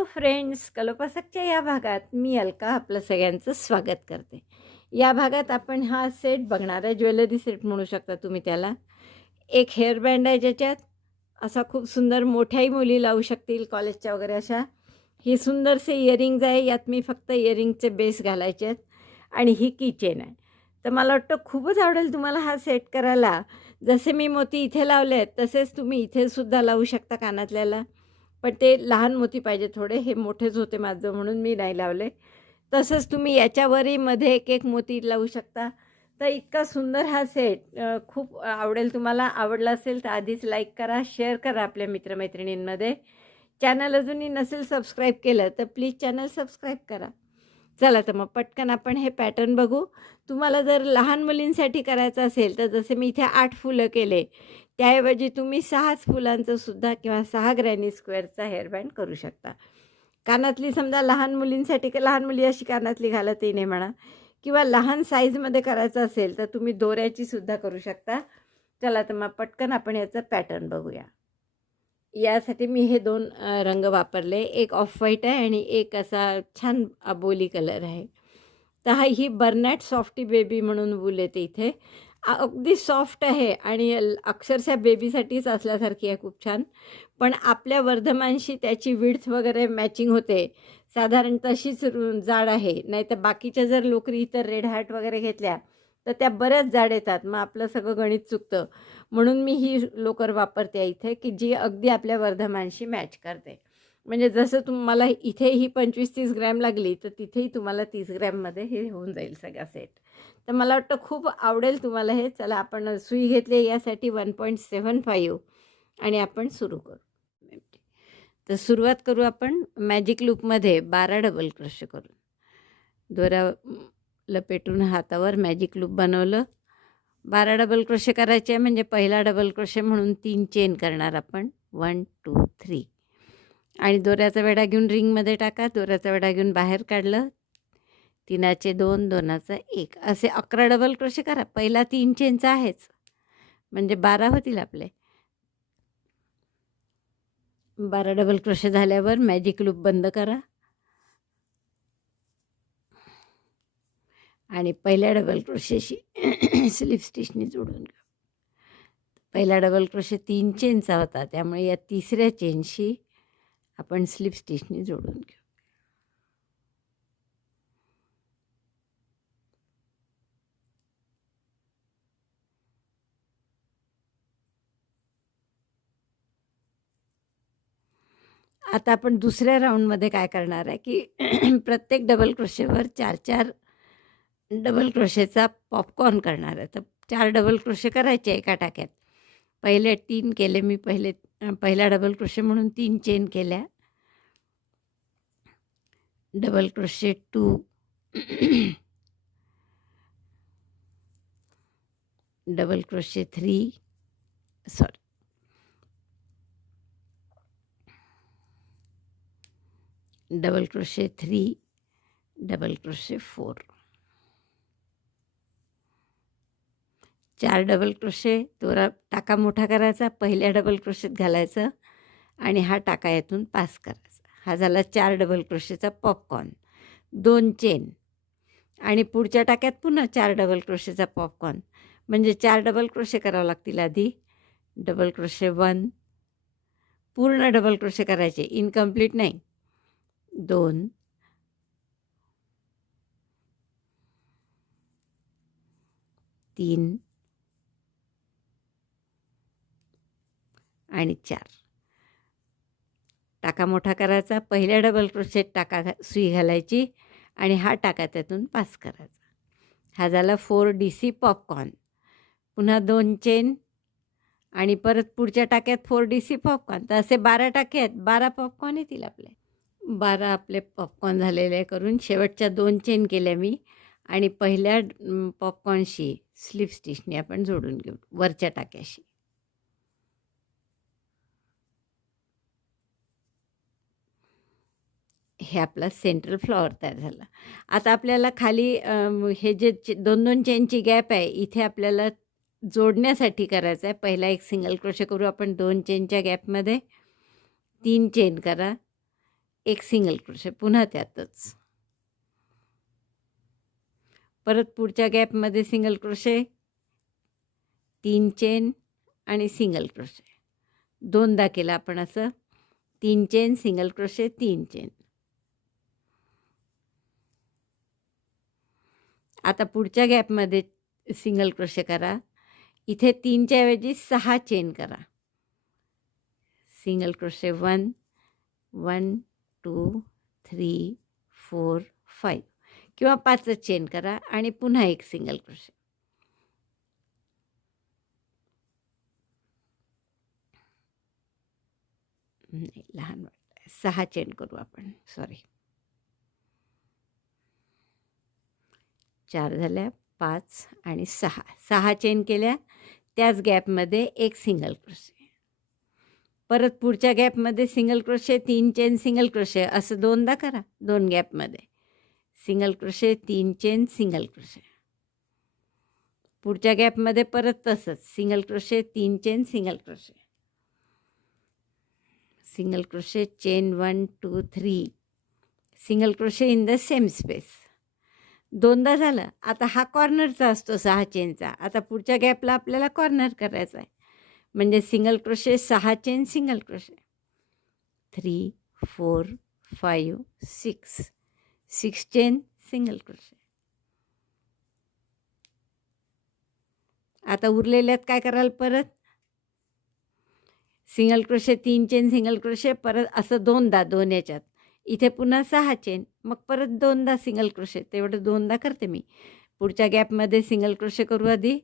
Hello friends कलोपासकच्या या भागात मी अलका आपलं सगळ्यांचं स्वागत करते. या भागात आपण हा सेट बघणार आहे ज्वेलरी सेट म्हणू शकता तुम्ही त्याला. एक हेअरबँड आहे ज्याच्यात असा खूप सुंदर मोठ्याही मुली लावू शकतील कॉलेजच्या वगैरे अशा. ही सुंदरसे इयरिंग्ज आहे यात मी फक्त इयरिंगचे बेस घालायचे आहेत आणि ही किचेन आहे. तर मला वाटतं खूपच आवडेल तुम्हाला हा सेट करायला. जसे मी मोती इथे लावले आहेत तसेच तुम्ही इथेसुद्धा लावू शकता कानातल्याला. पण ते लहान मोती पाहिजे थोडे हे मोठेच होते माझं म्हणून मी नाही लावले. तसंच तुम्ही याच्यावरही मध्ये एक एक मोती लावू शकता. तर इतका सुंदर हा सेट खूप आवडेल तुम्हाला. आवडला असेल तर आधीच लाईक करा शेअर करा आपल्या मित्रमैत्रिणींमध्ये. चॅनल अजूनही नसेल सबस्क्राईब केलं तर प्लीज चॅनल सबस्क्राईब करा. चला तर मग पटकन आपण हे पॅटर्न बघू. तुम्हाला जर लहान मुलींसाठी करायचं असेल तर जसे मी इथे आठ फुलं केले त्याऐवजी तुम्ही सहाच फुलांचं सुद्धा किंवा सहा ग्रॅनी स्क्वेअरचा हेअरबँड करू शकता. कानातली समजा लहान मुलींसाठी का लहान मुली अशी कानातली घालतही नाही म्हणा. किंवा लहान साईजमध्ये करायचं असेल तर तुम्ही दोऱ्याची सुद्धा करू शकता. चला तर मग पटकन आपण याचं पॅटर्न बघूया. यासाठी मी हे दोन रंग वापरले. एक ऑफ व्हाईट आहे आणि एक असा छान अबोली कलर आहे. तर हा ही बर्नॅट सॉफ्टी बेबी म्हणून वूल येते इथे. अगदी सॉफ्ट आहे आणि अक्षरशः बेबीसाठीच असल्यासारखी आहे खूप छान. पण आपल्या वर्धमानशी त्याची विड्थ वगैरे मॅचिंग होते. साधारण तशीच जाड आहे. नाही तर बाकीच्या जर लोकरी इतर रेड हॅट वगैरे घेतल्या तर त्या बऱ्याच जाड येतात. मग आपलं सगळं गणित चुकतं. म्हणून मी ही लोकर वापरते इथे की जी अगदी आपल्या वर्धमानशी मॅच करते. म्हणजे जसं तुम्हाला इथे ही पंचवीस तीस ग्रॅम लागली तर तिथेही तुम्हाला तीस ग्रॅममध्ये हे होऊन जाईल सगळा सेट तर मला वाटतं खूप आवडेल तुम्हाला हे. चला आपण सुई घेतली यासाठी वन पॉईंट सेवन फाईव्ह आणि आपण सुरू करू. तर सुरुवात करू आपण मॅजिक लूपमध्ये बारा डबल क्रश करून. दोऱ्या लपेटून हातावर मॅजिक लूप बनवलं. बारा डबल क्रोशे करायचे म्हणजे पहिला डबल क्रोशे म्हणून तीन चेन करणार आपण. वन टू थ्री आणि दोऱ्याचा वेढा घेऊन रिंगमध्ये टाका. दोऱ्याचा वेढा घेऊन बाहेर काढलं. तीनाचे दोन दोनाचा एक. असे अकरा डबल क्रोशे करा. पहिला तीन चेनचा आहेच. म्हणजे बारा होतील आपले. बारा डबल क्रोशे झाल्यावर मॅजिक लूप बंद करा. आणि पहिल्या डबल क्रोशेशी स्लिप स्टिचनी जोडून घ्या. पहिला डबल क्रोशे तीन चेनचा होता. त्यामुळे या तिसऱ्या चेनशी आपण स्लिप स्टिचनी जोडून घेऊ आता आपण दुसऱ्या राऊंडमध्ये काय करणार आहे की प्रत्येक डबल क्रोशेवर चार चार डबल क्रोशेचा पॉपकॉर्न करणार आहे. तर चार डबल क्रोशे करायचे एका टाक्यात. पहिले तीन केले मी पहिले पहिला डबल क्रोशे म्हणून तीन चेन केल्या. Double crochet two. Double crochet three. Sorry. Double crochet three double crochet four चार डबल क्रोशे दोरा टाका मोठा करायचा पहिल्या डबल क्रोशेत घालायचं आणि हा टाका यातून पास करायचा. हा झाला चार डबल क्रोशेचा पॉपकॉर्न दोन चेन आणि पुढच्या टाक्यात पुन्हा चार डबल क्रोशेचा पॉपकॉर्न म्हणजे चार डबल क्रोशे करावं लागतील आधी. डबल क्रोशे वन पूर्ण डबल क्रोशे करायचे. इनकम्प्लीट नाही. दोन. तीन. आणि चार. टाका मोठा करायचा. पहिल्या डबल क्रोशेट टाका घा सुई घालायची आणि हा टाका त्यातून पास करायचा. हा झाला फोर डी सी पॉपकॉर्न पुन्हा दोन चेन आणि परत पुढच्या टाक्यात फोर डी सी पॉपकॉर्न तर असे बारा टाके आहेत. बारा पॉपकॉर्न येतील आपले. बारा आपले पॉपकॉर्न झालेले करून. शेवटच्या दोन चेन केल्या मी. आणि पहिल्या पॉपकॉर्नशी स्लिप स्टिचने आपण जोडून घेऊ. वरच्या टाक्याशी. हे आपला सेंट्रल फ्लॉवर तयार झाला. आता आपल्याला खाली हे जे चे- दोन दोन चेनची गॅप आहे इथे आपल्याला जोडण्यासाठी करायचं आहे पहिला एक सिंगल क्रोशे करू आपण दोन चेनच्या गॅपमध्ये तीन चेन करा. एक सिंगल क्रोशे पुन्हा त्यातच. परत पुढच्या गॅपमध्ये सिंगल क्रोशे तीन चेन आणि सिंगल क्रोशे. दोनदा केलं आपण असं तीन चेन सिंगल क्रोशे तीन चेन. आता पुढच्या गॅपमध्ये सिंगल क्रोशे करा. इथे तीनच्या ऐवजी सहा चेन करा. Single crochet one one two three four five किंवा पाचच चेन करा आणि पुन्हा एक सिंगल क्रोशे. नाही लहान वाटतं सहा चेन करू आपण. सॉरी. चार झाल्या पाच आणि सहा. सहा चेन केल्या त्याच गॅपमध्ये एक सिंगल क्रोशे. परत पुढच्या गॅपमध्ये सिंगल क्रोशे तीन चेन सिंगल क्रोशे असं दोनदा करा दोन गॅपमध्ये. सिंगल क्रोशे तीन चेन सिंगल क्रोशे. पुढच्या गॅपमध्ये परत तसंच सिंगल क्रोशे तीन chain single crochet. Single crochet chain one two three. Single crochet in the same space. दोनदा झालं आता हा कॉर्नरचा असतो सहा चेनचा. आता पुढच्या गॅपला आपल्याला कॉर्नर करायचा आहे म्हणजे सिंगल क्रोशे सहा chain single crochet. Three four five six. Six chain single crochet. आता उरलेल्यात काय कराल परत? सिंगल क्रोशे तीन चेन सिंगल क्रोशे परत असं दोनदा दोन याच्यात. इथे पुन्हा सहा चेन मग परत दोनदा सिंगल क्रोशे. तेवढं दोनदा करते मी. पुढच्या गॅपमध्ये सिंगल क्रोशे करू आधी.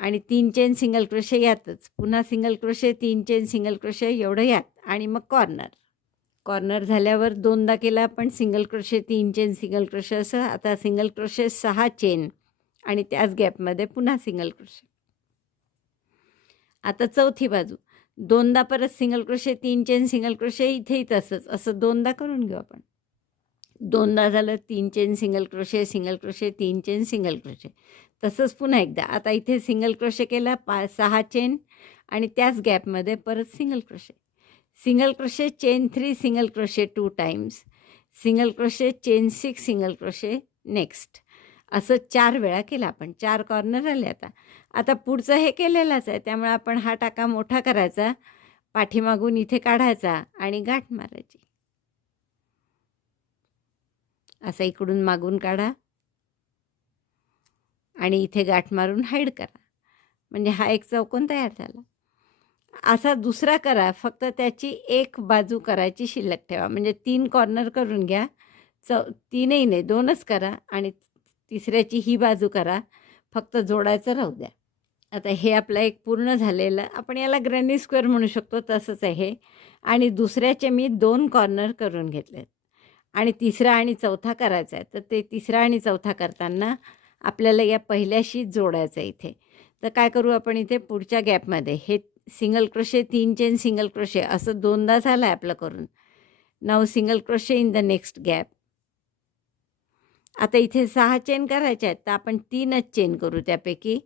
आणि तीन चेन सिंगल क्रोशे यातच. पुन्हा सिंगल क्रोशे तीन चेन सिंगल क्रोशे एवढं यात. आणि मग कॉर्नर कॉर्नर झाल्यावर दोनदा केला आपण सिंगल क्रोशे तीन चेन सिंगल क्रोशे असं. आता सिंगल क्रोशे सहा चेन आणि त्याच गॅपमध्ये पुन्हा सिंगल क्रोशे आता चौथी बाजू. दोनदा परत सिंगल क्रोशे तीन चेन सिंगल क्रोशे इथेही तसंच. असं दोनदा करून घेऊ आपण. दोनदा झालं तीन chain single crochet single crochet तीन चेन सिंगल क्रोशे तसंच पुन्हा एकदा आता इथे सिंगल क्रोशे केला पा सहा चेन आणि त्याच गॅपमध्ये परत single crochet single crochet chain three single crochet two times single crochet chain six single crochet next असं चार वेळा केला आपण. चार कॉर्नर आले आता. आता पुढचं हे केलेलंच आहे. त्यामुळे आपण हा टाका मोठा करायचा पाठीमागून इथे काढायचा आणि गाठ मारायची. असं इकडून मागून काढा. आणि इथे गाठ मारून हाईड करा. म्हणजे हा एक चौकोन तयार झाला. असा दुसरा करा फक्त त्याची एक बाजू करायची शिल्लक ठेवा. म्हणजे तीन कॉर्नर करून घ्या. चौ तीनही नाही दोनच करा आणि तिसऱ्याची ही बाजू करा. फक्त जोडायचं राहू द्या. आता हे आपलं एक पूर्ण झालेलं आपण याला ग्रॅनी स्क्वेअर म्हणू शकतो तसंच आहे हे. आणि दुसऱ्याचे मी दोन कॉर्नर करून घेतलेत. आणि तिसरा आणि चौथा करायचा आहे. तर ते तिसरा आणि चौथा करताना आपल्याला या पहिल्याशी जोडायचं आहे इथे. तर काय करू आपण इथे पुढच्या गॅपमध्ये हे सिंगल क्रोशे तीन चेन सिंगल क्रोशे असं दोनदा झालं आहे आपलं करून. नाव single crochet in the next gap. आता इथे सहा चेन करायच्या आहेत तर आपण तीनच चेन करू त्यापैकी.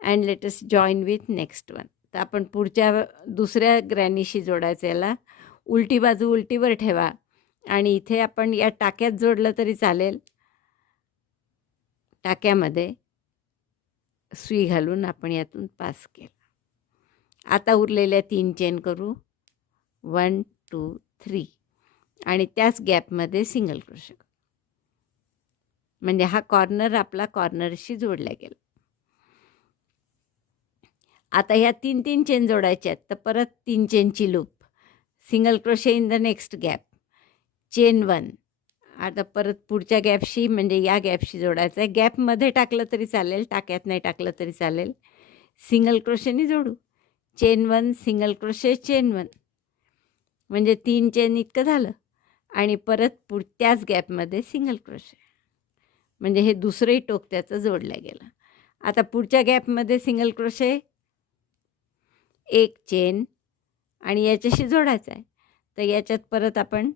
And let's join with next one तर आपण पुढच्या दुसऱ्या ग्रॅनीशी जोडायचं याला. उलटी बाजू उलटीवर ठेवा. आणि इथे आपण या टाक्यात जोडलं तरी चालेल. टाक्यामध्ये सुई घालून आपण यातून पास केला. आता उरलेल्या तीन चेन करू. One two three. आणि त्याच गॅपमध्ये सिंगल क्रोश म्हणजे हा कॉर्नर आपला कॉर्नरशी जोडला गेला. आता ह्या तीन तीन चेन जोडायच्या आहेत. तर परत तीन चेनची loop. Single crochet in the next gap. Chain one. आता परत पुढच्या गॅपशी म्हणजे या गॅपशी जोडायचं आहे. गॅपमध्ये टाकलं तरी चालेल टाक्यात नाही टाकलं तरी चालेल. सिंगल क्रोशेने जोडू. Chain one single crochet chain one. म्हणजे तीन चेन इतकं झालं. आणि परत पुढ त्याच गॅपमध्ये सिंगल क्रोशे. म्हणजे हे दुसरंही टोक त्याचं जोडलं गेलं. आता पुढच्या गॅपमध्ये सिंगल क्रोशे एक चेन आणि याच्याशी जोडायचं आहे. तर याच्यात परत आपण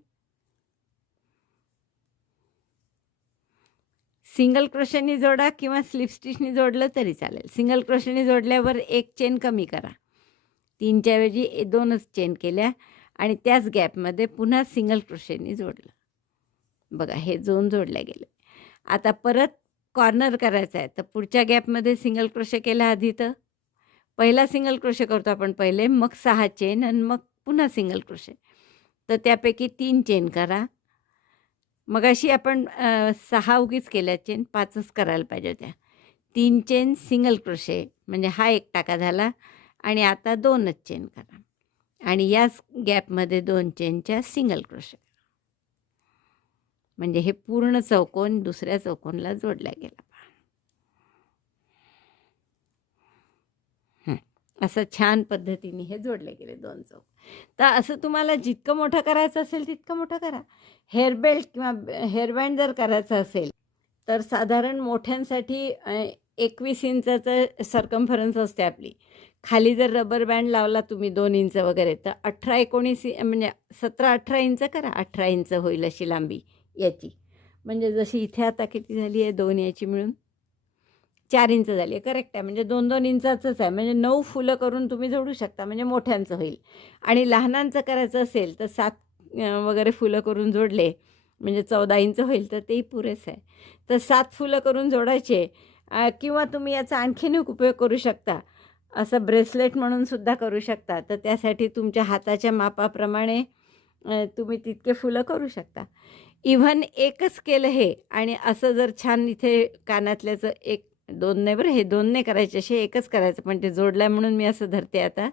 सिंगल क्रोशेनी जोडा किंवा स्लिप स्टिचनी जोडलं तरी चालेल. सिंगल क्रोशेनी जोडल्यावर एक चेन कमी करा. तीनच्या ऐवजी दोनच चेन केल्या आणि त्याच गॅपमध्ये पुन्हा सिंगल क्रोशेनी जोडलं. बघा हे दोन जोडले गेले. आता परत कॉर्नर करायचा आहे. तर पुढच्या गॅपमध्ये सिंगल क्रोशे केला आधी तर. पहिला सिंगल क्रोशे करतो आपण पहिले मग सहा चेन आणि मग पुन्हा सिंगल क्रोशे. तर त्यापैकी तीन चेन करा. मग अशी आपण सहा उगीच केल्या चेन पाचच करायला पाहिजे होत्या. तीन चेन सिंगल क्रोशे म्हणजे हा एक टाका झाला आणि आता दोनच चेन करा. आणि याच गॅपमध्ये दोन चेनच्या सिंगल क्रोशे म्हणजे हे पूर्ण चौकोन दुसऱ्या चौकोनला जोडला गेला असं छान पद्धतीने हे जोडले गेले दोन चौक तर असं तुम्हाला जितकं मोठं करायचं असेल तितकं मोठं करा. हेअर बेल्ट किंवा हेअरबँड जर करायचं असेल तर साधारण मोठ्यांसाठी एकवीस इंचाचं सर्कम्फरन्स असते आपली. खाली जर रबर बँड लावला तुम्ही दोन इंच वगैरे तर अठरा एकोणीस म्हणजे सतरा अठरा इंच करा. अठरा इंच होईल अशी लांबी याची. म्हणजे जशी इथे आता किती झाली आहे दोन याची मिळून. चार इंच झाली आहे. करेक्ट आहे. म्हणजे दोन दोन इंचाचंच आहे. म्हणजे नऊ फुलं करून तुम्ही जोडू शकता. म्हणजे मोठ्यांचं होईल. आणि लहानांचं करायचं असेल तर सात वगैरे फुलं करून जोडले म्हणजे चौदा इंच होईल तर तेही पुरेसं आहे. तर सात फुलं करून जोडायचे किंवा तुम्ही याचा आणखीन एक उपयोग करू शकता. असं ब्रेसलेट म्हणून सुद्धा करू शकता. तर त्यासाठी तुमच्या हाताच्या मापाप्रमाणे तुम्ही तितके फुलं करू शकता. इव्हन एकच केलं हे आणि असं जर छान इथे कानातल्याचं एक दोन नाही बरं हे दोन नाही करायचे असे एकच करायचं पण ते जोडलं आहे म्हणून मी असं धरते आता.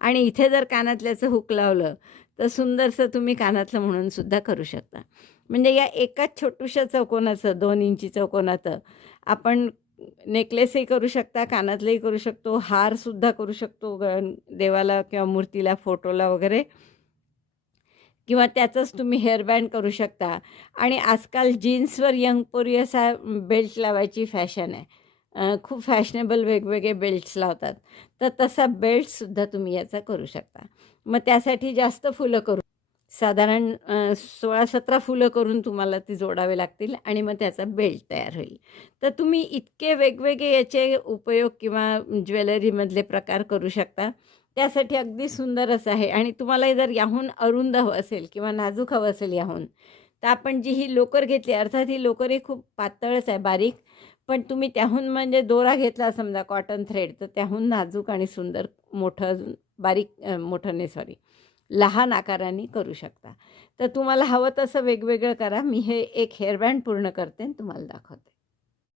आणि इथे जर कानातल्याचं हुक लावलं तर सुंदरसं तुम्ही कानातलं म्हणून सुद्धा करू शकता. म्हणजे या एकाच छोटूशा चौकोनाचं दोन इंची चौकोनाचं आपण नेकलेसही करू शकता कानातलंही करू शकतो हारसुद्धा करू शकतो ग देवाला किंवा मूर्तीला फोटोला वगैरे. किंवा त्याचंच तुम्ही हेअरबँड करू शकता. आणि आजकाल जीन्सवर यंग पोरी असा बेल्ट लावायची फॅशन आहे. खूप फॅशनेबल वेगवेगळे बेल्ट्स लावतात. तर तसा बेल्टसुद्धा तुम्ही याचा करू शकता. मग त्यासाठी जास्त फुलं करू. साधारण सोळा सतरा फुलं करून तुम्हाला ती जोडावे लागतील आणि मग त्याचा बेल्ट तयार होईल. तर तुम्ही इतके वेगवेगळे याचे उपयोग किंवा ज्वेलरीमधले प्रकार करू शकता. त्यासाठी अगदी सुंदर आहे. आणि तुम्हाला जर याहून अरुंद हवं असेल किंवा नाजूक हवं असेल याहून तर आपण जी ही लोकर घेतली अर्थात ही लोकर ही खूप पातळच आहे बारीक. पण तुम्ही त्याहून म्हणजे दोरा घेतला समजा कॉटन थ्रेड तर त्याहून नाजूक आणि सुंदर मोठं अजून बारीक मोठंने मोठं नाही सॉरी लहान आकाराने करू शकता. तर तुम्हाला हवं तसं वेगवेगळं करा. मी हे एक हेअरबँड पूर्ण करते आणि तुम्हाला दाखवते.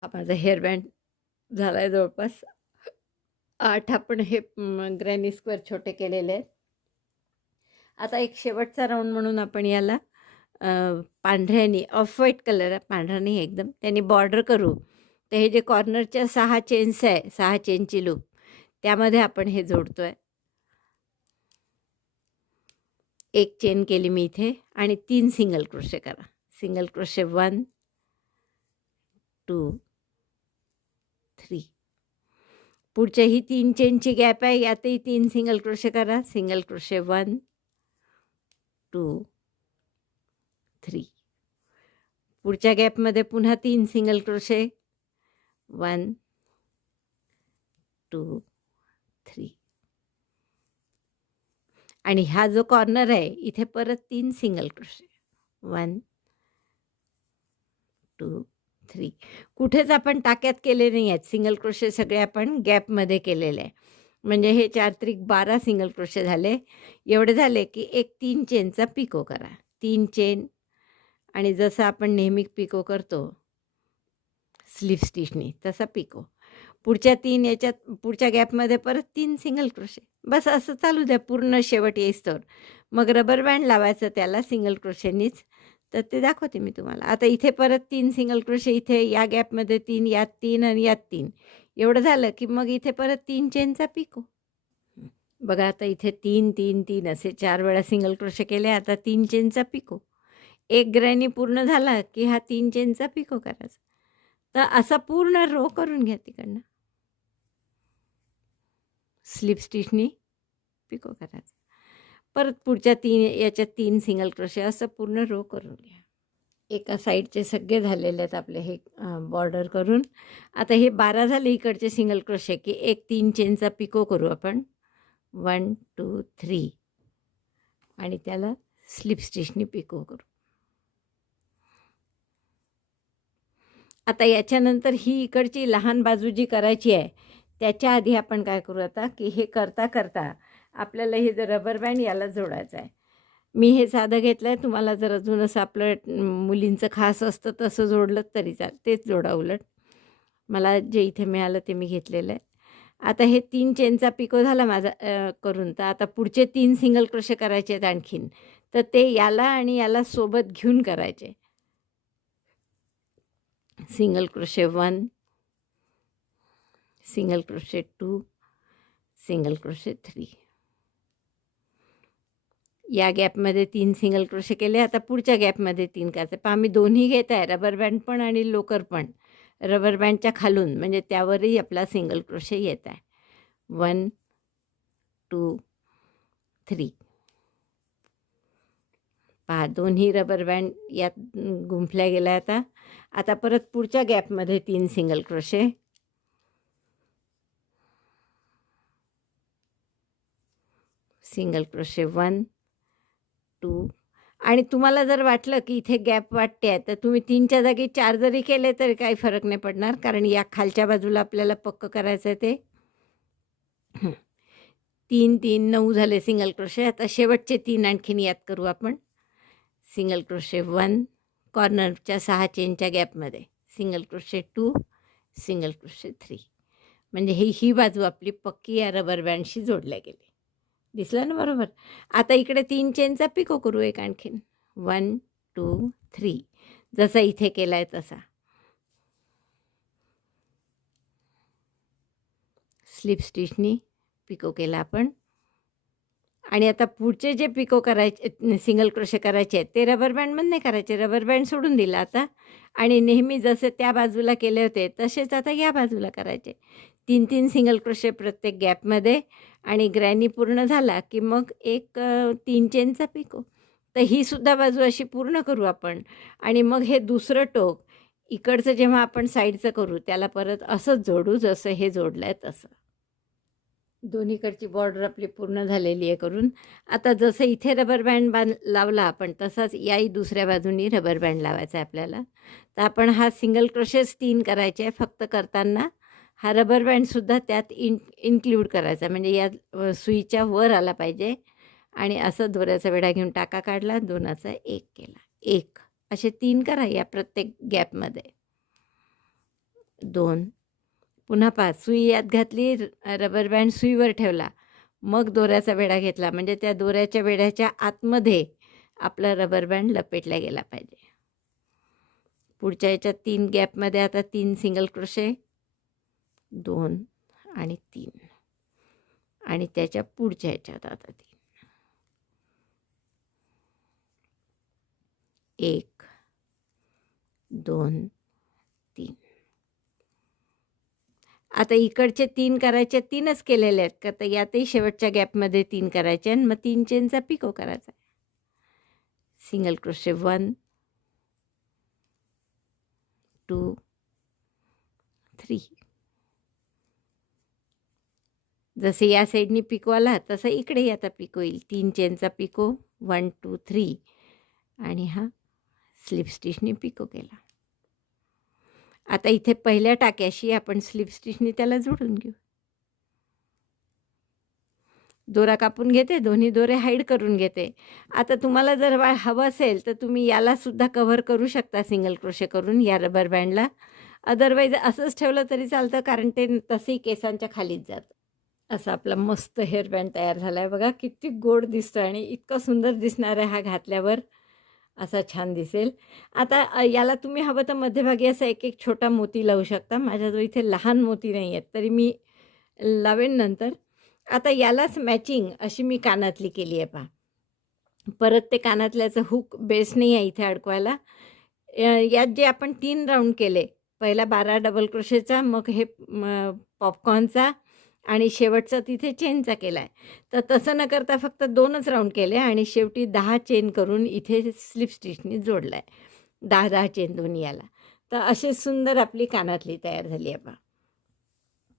हा माझा हेअरबँड झाला आहे जवळपास आठ आपण हे ग्रॅनी स्क्वेअर छोटे केलेले आहेत. आता एक शेवटचा राऊंड म्हणून आपण याला पांढऱ्यानी ऑफ व्हाईट कलर आहे पांढऱ्याने एकदम. त्यांनी बॉर्डर करू. तर हे जे कॉर्नरच्या सहा चेन्स आहे सहा चेनची लूप त्यामध्ये आपण हे जोडतो आहे एक चेन केली मी इथे आणि तीन सिंगल क्रोशे करा. Single crochet one two three. पुढच्या ही तीन चेनची गॅप आहे यातही तीन सिंगल क्रोशे करा. Single crochet one two three. पुढच्या गॅपमध्ये पुन्हा तीन single crochet. One two three. आणि हा जो कॉर्नर आहे इथे परत तीन single crochet. One two three. कुठेच आपण टाक्यात केले नाही आहेत. सिंगल क्रोशे सगळे आपण गॅपमध्ये केलेले आहे. म्हणजे हे चार त्रिक बारा सिंगल क्रोशे झाले. एवढे झाले की एक तीन चेनचा पिको करा. तीन चेन आणि जसं आपण नेहमी पिको करतो स्लीव स्टिचनी तसा पिको. पुढच्या तीन याच्यात पुढच्या गॅपमध्ये परत तीन सिंगल क्रोशे. बस असं चालू द्या पूर्ण शेवट येईस्तोवर मग रबर बँड लावायचं त्याला सिंगल क्रोशेनीच. तर ते दाखवते मी तुम्हाला. आता इथे परत तीन सिंगल क्रोशे इथे या गॅपमध्ये तीन यात तीन आणि यात तीन. एवढं झालं की मग इथे परत तीन चेनचा पिको. बघा आता इथे तीन तीन तीन असे चार वेळा सिंगल क्रोशे केले आता तीन चेनचा पिको. एक ग्रॅनी पूर्ण झाला की हा तीन चेनचा पिको करायचा. तर असा पूर्ण रो करून घ्या तिकडनं. स्लिप स्टिचनी पिको करायचं. परत पुढच्या तीन याच्यात तीन सिंगल क्रोशे असं पूर्ण रो करून घ्या. एका साईडचे सगळे झालेले आहेत आपले हे बॉर्डर करून. आता हे बारा झाले इकडचे सिंगल क्रोशे की एक तीन चेनचा पिको करू आपण. वन टू थ्री आणि त्याला स्लिप स्टिचनी पिको करू. आता याच्यानंतर ही इकडची लहान बाजू जी करायची आहे त्याच्या आधी आपण काय करू आता की हे करता करता आपल्याला हे जर रबर बँड याला जोडायचं आहे मी हे साधं घेतलं आहे तुम्हाला जर अजून असं आपलं मुलींचं खास असतं तसं जोडलं तरी चाल तेच जोडा उलट. मला जे इथे मिळालं ते मी घेतलेलं आहे. आता हे तीन चेनचा पिको झाला माझा करून. तर आता पुढचे तीन सिंगल क्रोशे करायचे आहेत आणखीन? तर ते याला आणि याला सोबत घेऊन करायचे. Single crochet one single crochet two single crochet three. या गॅपमध्ये तीन सिंगल क्रोशे केले. आता पुढच्या गॅपमध्ये तीन करायचे. पण आम्ही दोन्ही घेत आहे. रबर बँड पण आणि लोकर पण. रबर बँडच्या खालून म्हणजे त्यावरही आपला सिंगल क्रोशे येत आहे. One two three. पहा दोन्ही रबर बँड यात गुंफल्या गेल्या आता. आता परत पुढच्या गॅपमध्ये तीन single crochet single crochet one two आणि तुम्हाला जर वाटलं की इथे गॅप वाटते आहे तर तुम्ही तीनच्या जागी चार जरी केले तरी काही फरक नाही पडणार कारण या खालच्या बाजूला आपल्याला पक्क करायचं आहे ते. तीन तीन नऊ झाले सिंगल क्रोशे आता शेवटचे तीन आणखीन यात करू आपण. सिंगल क्रोशे वन कॉर्नरच्या सहा चेनच्या गॅपमध्ये. Single crochet two single crochet three. म्हणजे ही ही बाजू आपली पक्की या रबर बँडशी जोडल्या गेली. दिसलं ना बरोबर? आता इकडे तीन चेनचा पिको करू एक आणखीन. One two three. जसा इथे केला आहे तसा. स्लिप स्टिचनी पिको केला आपण. आणि आता पुढचे जे पिको करायचे सिंगल क्रोशे करायचे आहेत ते रबर बँडमधून नाही करायचे. रबर बँड सोडून दिला आता. आणि नेहमी जसे त्या बाजूला केले होते तसेच आता या बाजूला करायचे. तीन तीन सिंगल क्रोशे प्रत्येक गॅपमध्ये आणि ग्रॅनी पूर्ण झाला की मग एक तीन चेनचा पिको. तर ही सुद्धा बाजू अशी पूर्ण करू आपण. आणि मग हे दुसरं टोक इकडचं जेव्हा आपण साईडचं करू त्याला परत असंच जोडू जसं हे जोडलं आहे तसं. दोन्हीकडची बॉर्डर आपली पूर्ण झालेली आहे करून. आता जसं इथे रबर बँड बांध लावला आपण तसाच याही दुसऱ्या बाजूनी रबर बँड लावायचा आहे आपल्याला. तर आपण हा सिंगल क्रोशेस तीन करायचे आहे फक्त करताना हा रबर बँडसुद्धा त्यात इन इन्क्ल्यूड करायचा म्हणजे या सुईच्या वर आला पाहिजे. आणि असं दोऱ्याचा वेढा घेऊन टाका काढला दोनाचा एक केला. एक. असे तीन करा या प्रत्येक गॅपमध्ये दोन. पुन्हा पाच. सुई यात घातली र- रबर बँड सुईवर ठेवला. मग दोऱ्याचा वेढा घेतला. म्हणजे त्या दोऱ्याच्या वेढ्याच्या आतमध्ये आपला रबर बँड लपेटला गेला पाहिजे. पुढच्या याच्यात तीन गॅपमध्ये आता तीन सिंगल क्रोशे. दोन आणि तीन. आणि त्याच्या पुढच्या याच्यात आता तीन. एक दोन तीन. आता इकडचे तीन करायचे तीनच केलेले आहेत. का तर यातही शेवटच्या गॅपमध्ये तीन करायचे आणि मग तीन चेनचा पिको करायचा single crochet one two three जसे या साईडनी पिको आला तसं इकडेही आता पिको येईल. तीन चेनचा पिको वन टू थ्री आणि हा स्लिप स्टिचनी पिको केला. आता इथे पहिल्या टाक्याशी आपण स्लिप स्टिचनी त्याला जोडून घेऊ. दोरा कापून घेते दोन्ही दोरे हाईड करून घेते. आता तुम्हाला जर वा हवं असेल तर तुम्ही याला सुद्धा कव्हर करू शकता सिंगल क्रोशे करून या रबर बँडला. अदरवाईज असंच ठेवलं तरी चालतं कारण ते तसंही केसांच्या खालीच जातं. असा आपला मस्त हेअरबँड तयार झाला आहे बघा किती गोड दिसतो आणि इतकं सुंदर दिसणार आहे हा घातल्यावर असा छान दिसेल. आता याला तुम्ही हवं तर मध्यभागी असा एक एक छोटा मोती लावू शकता. माझ्याजवळ इथे लहान मोती नाही आहेत तरी मी लावेन नंतर. आता यालाच मॅचिंग अशी मी कानातली केली आहे पहा. परत ते कानातल्याचं हुक बेस नाही आहे इथे अडकवायला. यात जे आपण तीन राऊंड केले पहिला बारा डबल क्रोशेचा मग हे पॉपकॉर्नचा आणि शेवटचा तिथे चेनचा केला आहे तर तसं न करता फक्त दोनच राऊंड केले आणि शेवटी दहा चेन करून इथे स्लिप स्टिचनी जोडला आहे दहा दहा चेन दोन्ही याला. तर अशी सुंदर आपली कानातली तयार झाली आहे बा.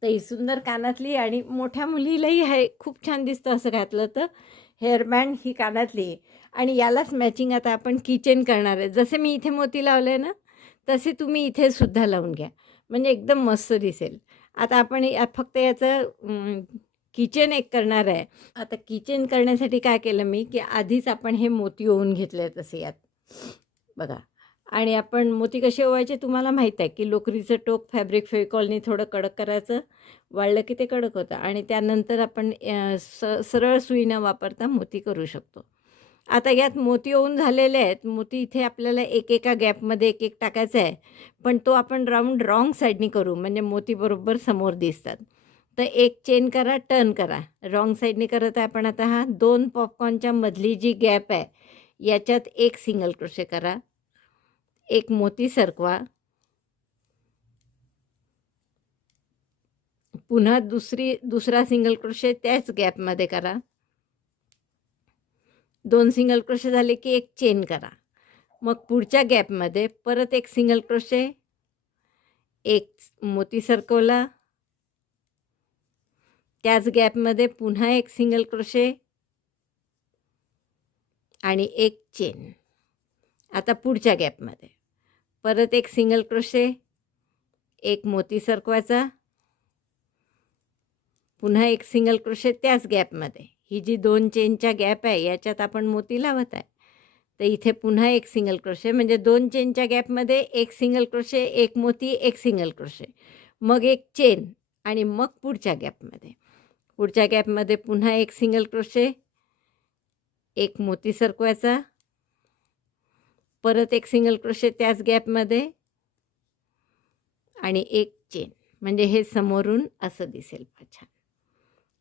तर ही सुंदर कानातली आणि मोठ्या मुलीलाही आहे खूप छान दिसतं असं घातलं तर. हेअरबँड ही कानातली आणि यालाच मॅचिंग आता आपण किचन करणार आहे. जसे मी इथे मोती लावले ना तसे तुम्ही इथे सुद्धा लावून घ्या. म्हणजे एकदम मस्त दिसेल. आता आपण फक्त याचं किचन एक करणार आहे. आता किचन करण्यासाठी काय केलं मी की आधीच आपण हे मोती ओवून घेतले आहेत तसे यात. बघा. आणि आपण मोती कसे ओवायचे तुम्हाला माहीत आहे की लोकरीचं टोक फॅब्रिक फेविकॉलनी थोडं कडक करायचं वाळलं की ते कडक होतं. आणि त्यानंतर आपण स सरळ सुई न वापरता मोती करू शकतो. आता यात मोती होऊन झालेले आहेत. मोती इथे आपल्याला एक एका गॅपमध्ये एक एक टाकायचा आहे. पण तो आपण राऊंड रॉंग साईडनी करू. म्हणजे मोती बरोबर समोर दिसतात. तर एक चेन करा टर्न करा. रॉंग साईडनी करत आहे आपण आता हा. दोन पॉपकॉर्नच्या मधली जी गॅप आहे याच्यात एक सिंगल क्रोशे करा. एक मोती सरकवा. पुन्हा दुसरी दुसरा सिंगल क्रोशे त्याच गॅपमध्ये करा. दोन सिंगल क्रोशे झाले की एक चेन करा. मग पुढच्या गॅपमध्ये परत एक सिंगल क्रोशे एक मोती सरकवला. त्याच गॅपमध्ये पुन्हा एक सिंगल क्रोशे आणि एक चेन आता पुढच्या गॅपमध्ये परत एक सिंगल क्रोशे एक मोती सरकवायचा. पुन्हा एक सिंगल क्रोशे त्याच गॅपमध्ये ही जी दोन चेनच्या गॅप आहे याच्यात आपण मोती लावत आहे. तर इथे पुन्हा एक सिंगल क्रोशे म्हणजे दोन चेनच्या गॅपमध्ये एक सिंगल क्रोशे एक मोती एक सिंगल क्रोशे. मग एक चेन आणि मग पुढच्या गॅपमध्ये. पुढच्या गॅपमध्ये पुन्हा एक सिंगल क्रोशे एक मोती सरकवायचा. परत एक सिंगल क्रोशे त्याच गॅपमध्ये आणि एक चेन. म्हणजे हे समोरून असं दिसेल छान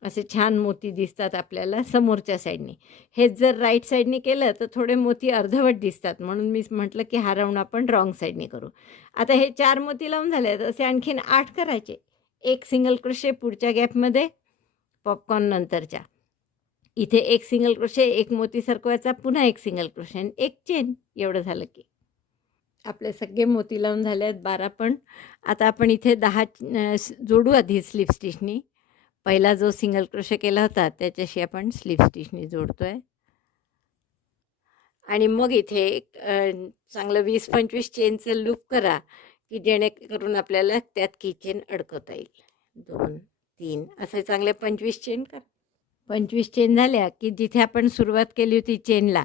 असे छान मोती दिसतात आपल्याला समोरच्या साईडने. हेच जर राईट साईडने केलं तर थोडे मोती अर्धवट दिसतात. म्हणून मी म्हटलं की हा राऊंड आपण रॉंग साईडने करू. आता हे चार मोती लावून झाले आहेत असे आणखीन आठ करायचे. एक सिंगल क्रोशे पुढच्या गॅपमध्ये पॉपकॉर्न नंतरच्या. इथे एक सिंगल क्रोशे एक मोती सरकवायचा पुन्हा एक सिंगल क्रोशे आणि एक चेन एवढं झालं की. आपले सगळे मोती लावून झाले आहेत बारा पण. आता आपण इथे दहा जोडू आधी स्लिप स्टिचनी पहिला जो सिंगल क्रोशे केला होता त्याच्याशी आपण स्लिप स्टिचनी जोडतो आहे आणि मग इथे एक चांगलं वीस पंचवीस चेनचं लूप करा की जेणेकरून आपल्याला त्यात किचेन अडकवता येईल. दोन तीन असे चांगले पंचवीस चेन करा. पंचवीस चेन झाल्या की जिथे आपण सुरुवात केली होती चेनला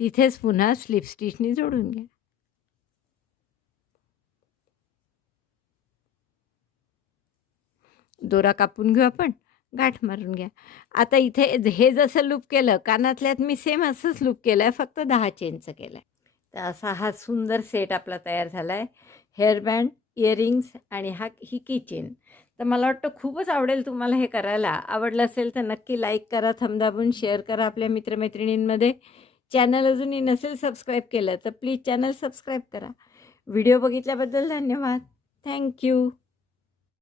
तिथेच पुन्हा स्लिप स्टिचनी जोडून घ्या. दोरा कापून घेऊ आपण? गाठ मारून घ्या. आता इथे हे जसं लूप केलं कानातल्यात मी सेम असंच लूप केलं आहे फक्त दहा चेनचं केलं आहे तर असा हा सुंदर सेट आपला तयार झाला आहे हेअरबँड इयरिंग्स आणि हा ही किचेन तर मला वाटतं खूपच आवडेल तुम्हाला हे करायला. आवडलं असेल तर नक्की लाईक करा थमदाबून शेअर करा आपल्या मित्रमैत्रिणींमध्ये. चॅनल अजूनही नसेल सबस्क्राईब केलं तर प्लीज चॅनल सबस्क्राईब करा. व्हिडिओ बघितल्याबद्दल धन्यवाद. Thank you